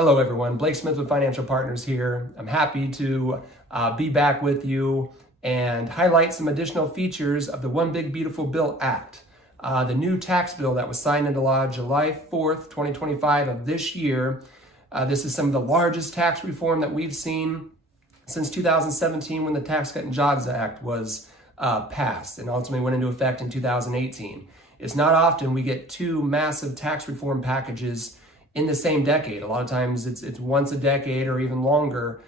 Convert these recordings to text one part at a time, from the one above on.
Hello everyone, Blake Smith with Financial Partners here. I'm happy to be back with you and highlight some additional features of the One Big Beautiful Bill Act. The new tax bill that was signed into law July 4th, 2025 of this year. This is some of the largest tax reform that we've seen since 2017 when the Tax Cut and Jobs Act was passed and ultimately went into effect in 2018. It's not often we get two massive tax reform packages in the same decade. A lot of times it's once a decade or even longer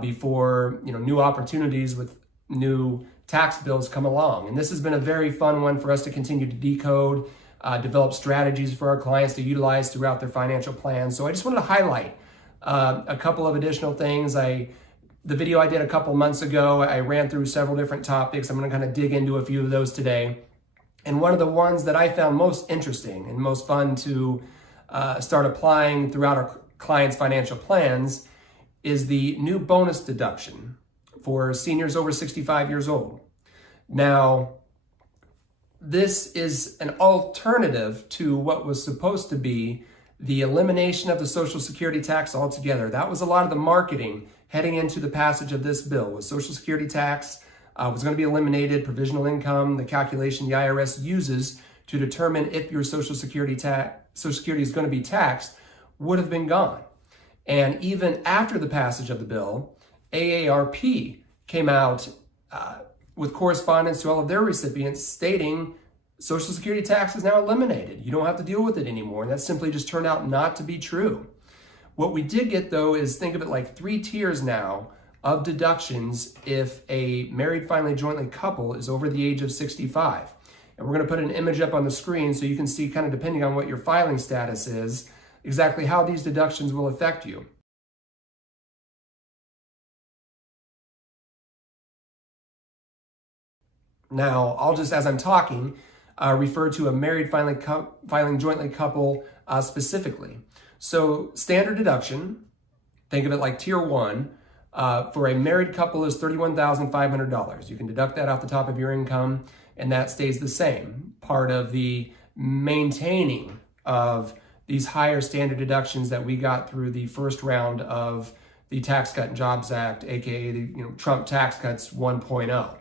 before new opportunities with new tax bills come along. And this has been a very fun one for us to continue to decode, develop strategies for our clients to utilize throughout their financial plans. So I just wanted to highlight a couple of additional things. The video I did a couple months ago, I ran through several different topics. I'm going to kind of dig into a few of those today. And one of the ones that I found most interesting and most fun to start applying throughout our clients' financial plans is the new bonus deduction for seniors over 65 years old. Now, this is an alternative to what was supposed to be the elimination of the Social Security tax altogether. That was a lot of the marketing heading into the passage of this bill, was Social Security tax was going to be eliminated, provisional income, the calculation the IRS uses to determine if your Social Security is going to be taxed, would have been gone. And even after the passage of the bill, AARP came out with correspondence to all of their recipients stating Social Security tax is now eliminated. You don't have to deal with it anymore. And that simply just turned out not to be true. What we did get, though, is think of it like 3 tiers now of deductions if a married, filing jointly couple is over the age of 65. And we're going to put an image up on the screen so you can see, kind of depending on what your filing status is, exactly how these deductions will affect you. Now, I'll just, as I'm talking, refer to a married filing jointly couple specifically. So standard deduction, think of it like tier 1, for a married couple is $31,500. You can deduct that off the top of your income, and that stays the same. Part of the maintaining of these higher standard deductions that we got through the first round of the Tax Cut and Jobs Act, aka the Trump Tax Cuts 1.0.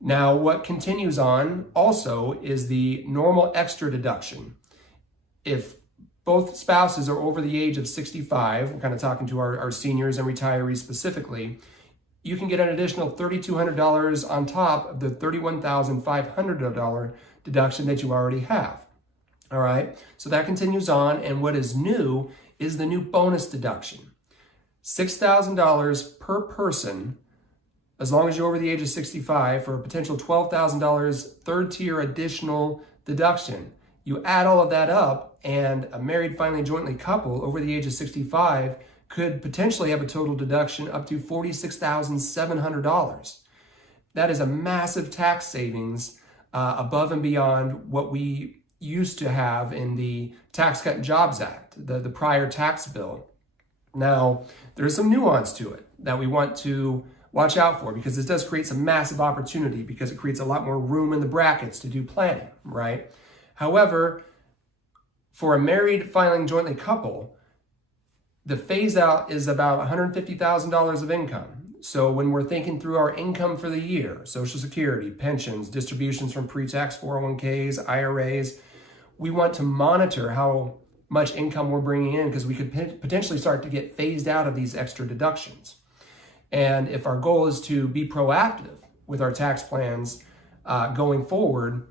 Now, what continues on also is the normal extra deduction. If both spouses are over the age of 65, we're kind of talking to our seniors and retirees specifically, you can get an additional $3,200 on top of the $31,500 deduction that you already have. All right, so that continues on, and what is new is the new bonus deduction. $6,000 per person, as long as you're over the age of 65, for a potential $12,000 third tier additional deduction. You add all of that up, and a married filing jointly couple over the age of 65 could potentially have a total deduction up to $46,700. That is a massive tax savings above and beyond what we used to have in the Tax Cut and Jobs Act, the prior tax bill. Now, there's some nuance to it that we want to watch out for, because this does create some massive opportunity, because it creates a lot more room in the brackets to do planning, right? However, for a married filing jointly couple, the phase out is about $150,000 of income. So when we're thinking through our income for the year, Social Security, pensions, distributions from pre-tax 401ks, IRAs, we want to monitor how much income we're bringing in, because we could potentially start to get phased out of these extra deductions. And if our goal is to be proactive with our tax plans going forward,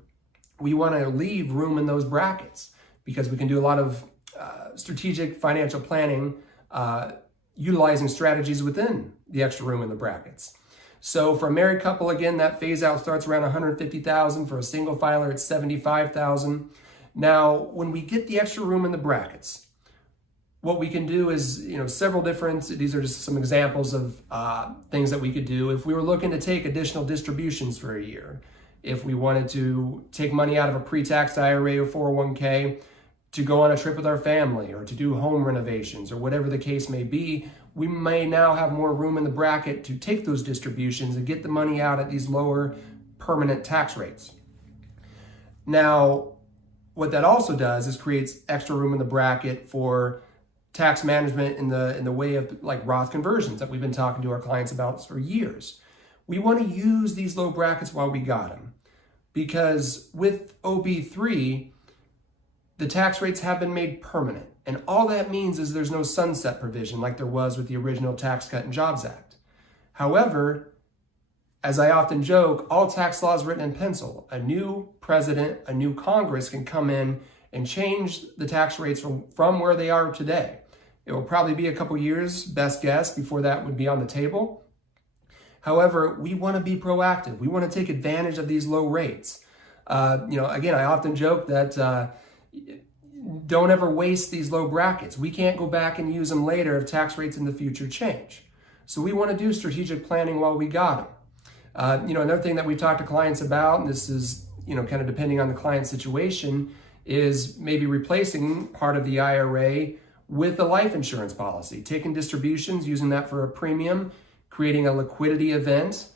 we want to leave room in those brackets, because we can do a lot of strategic financial planning utilizing strategies within the extra room in the brackets. So for a married couple, again, that phase out starts around $150,000. For a single filer, it's $75,000. Now, when we get the extra room in the brackets, what we can do is, several different, these are just some examples of things that we could do. If we were looking to take additional distributions for a year, if we wanted to take money out of a pre-tax IRA or 401k to go on a trip with our family, or to do home renovations, or whatever the case may be, we may now have more room in the bracket to take those distributions and get the money out at these lower permanent tax rates. Now, what that also does is creates extra room in the bracket for tax management in the way of like Roth conversions that we've been talking to our clients about for years. We want to use these low brackets while we got them, because with OB3, the tax rates have been made permanent. And all that means is there's no sunset provision like there was with the original Tax Cut and Jobs Act. However, as I often joke, all tax laws written in pencil. A new president, a new Congress can come in and change the tax rates from where they are today. It will probably be a couple years, best guess, before that would be on the table. However, we want to be proactive. We want to take advantage of these low rates. Again, I often joke that don't ever waste these low brackets. We can't go back and use them later if tax rates in the future change. So we want to do strategic planning while we got them. Another thing that we talk to clients about, and this is, kind of depending on the client situation, is maybe replacing part of the IRA with a life insurance policy, taking distributions, using that for a premium, creating a liquidity event.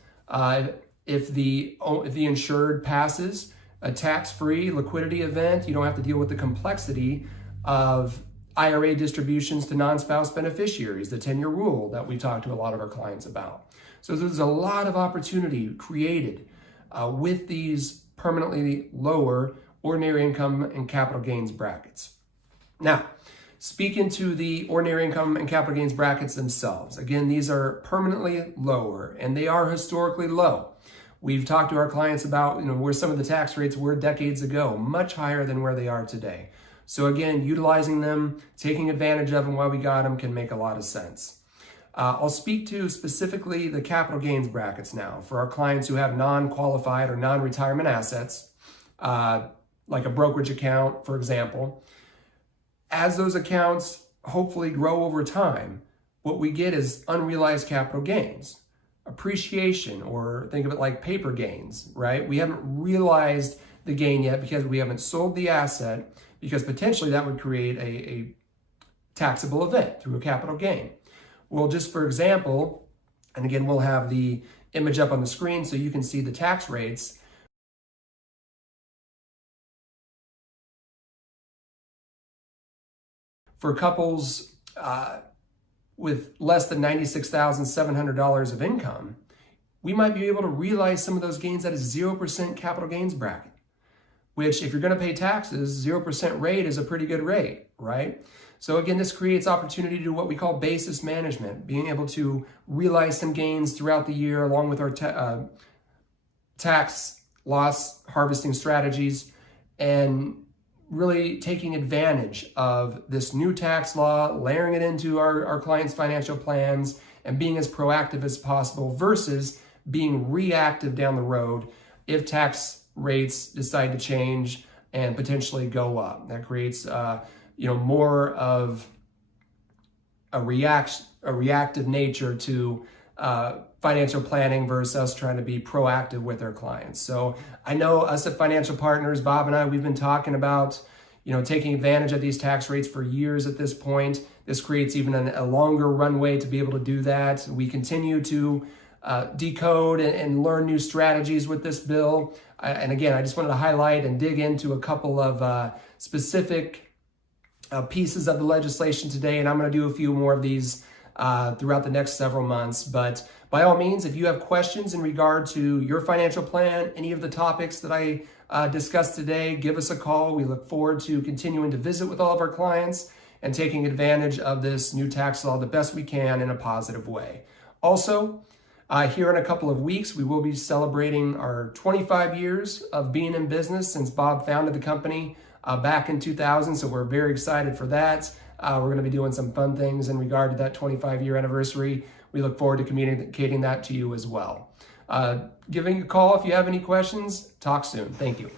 If the insured passes, a tax-free liquidity event, you don't have to deal with the complexity of IRA distributions to non-spouse beneficiaries, the 10-year rule that we talk to a lot of our clients about. So there's a lot of opportunity created with these permanently lower ordinary income and capital gains brackets. Now, speaking to the ordinary income and capital gains brackets themselves, again, these are permanently lower and they are historically low. We've talked to our clients about where some of the tax rates were decades ago, much higher than where they are today. So again, utilizing them, taking advantage of them while we got them can make a lot of sense. I'll speak to specifically the capital gains brackets now for our clients who have non-qualified or non-retirement assets, like a brokerage account, for example. As those accounts hopefully grow over time, what we get is unrealized capital gains, appreciation, or think of it like paper gains, right? We haven't realized the gain yet because we haven't sold the asset, because potentially that would create a taxable event through a capital gain. Well, just for example, and again, we'll have the image up on the screen so you can see the tax rates. For couples with less than $96,700 of income, we might be able to realize some of those gains at a 0% capital gains bracket, which if you're going to pay taxes, 0% rate is a pretty good rate, right? So again, this creates opportunity to do what we call basis management, being able to realize some gains throughout the year along with our tax loss harvesting strategies, and really taking advantage of this new tax law, layering it into our clients' financial plans, and being as proactive as possible versus being reactive down the road if tax rates decide to change and potentially go up. That creates more of a reactive nature to financial planning versus us trying to be proactive with our clients. So I know us at Financial Partners, Bob and I, we've been talking about taking advantage of these tax rates for years at this point. This creates even a longer runway to be able to do that. We continue to decode and learn new strategies with this bill. And again, I just wanted to highlight and dig into a couple of specific pieces of the legislation today, and I'm going to do a few more of these throughout the next several months. But by all means, if you have questions in regard to your financial plan, any of the topics that I discussed today, give us a call. We look forward to continuing to visit with all of our clients and taking advantage of this new tax law the best we can in a positive way. Also, here in a couple of weeks, we will be celebrating our 25 years of being in business since Bob founded the company back in 2000. So we're very excited for that. We're going to be doing some fun things in regard to that 25-year anniversary. We look forward to communicating that to you as well. Giving a call if you have any questions. Talk soon. Thank you.